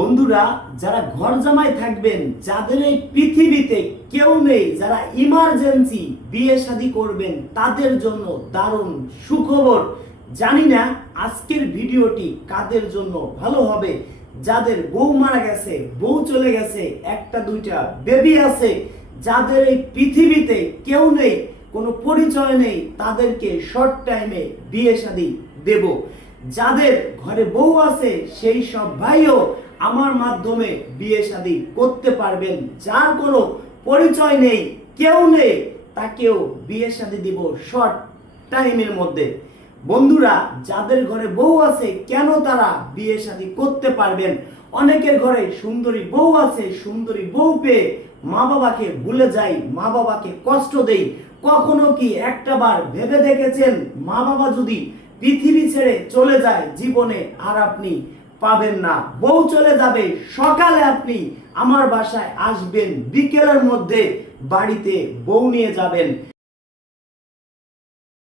বন্ধুরা, যারা ঘর জামাই থাকবেন, যাদের এই পৃথিবীতে কেউ নেই, যারা ইমার্জেন্সি বিয়ে শাদী করবেন, তাদের জন্য দারুণ সুখবর। জানি না আজকের ভিডিওটি কাদের জন্য ভালো হবে। যাদের বউ মারা গেছে, বউ চলে গেছে, একটা দুইটা বেবি আছে, যাদের এই পৃথিবীতে কেউ নেই, কোনো পরিচয় নেই, তাদেরকে শর্ট টাইমে বিয়ে শাদী দেব। যাদের ঘরে বউ আছে, সেই সব ভাইও আমার মাধ্যমে বিয়ে শাদী করতে পারবেন। যার কোনো পরিচয় নেই, কেউ নেই, তাকেও বিয়ে শাদী দিব শর্ট টাইমের মধ্যে। বন্ধুরা, যাদের ঘরে বউ আছে, কেন তারা বিয়ে শাদী করতে পারবেন? অনেকের ঘরে সুন্দরী বউ আছে, সুন্দরী বউ পেয়ে মা বাবাকে ভুলে যাই, মা বাবাকে কষ্ট দেই। কখনো কি একটাবার ভেবে দেখেছেন, মা বাবা যদি পৃথিবী ছেড়ে চলে যায়, জীবনে আর আপনি পাবেন না। বউ চলে যাবে, সকালে আপনি আমার বাসায় আসবেন, বিকেলের মধ্যে বাড়িতে বউ নিয়ে যাবেন।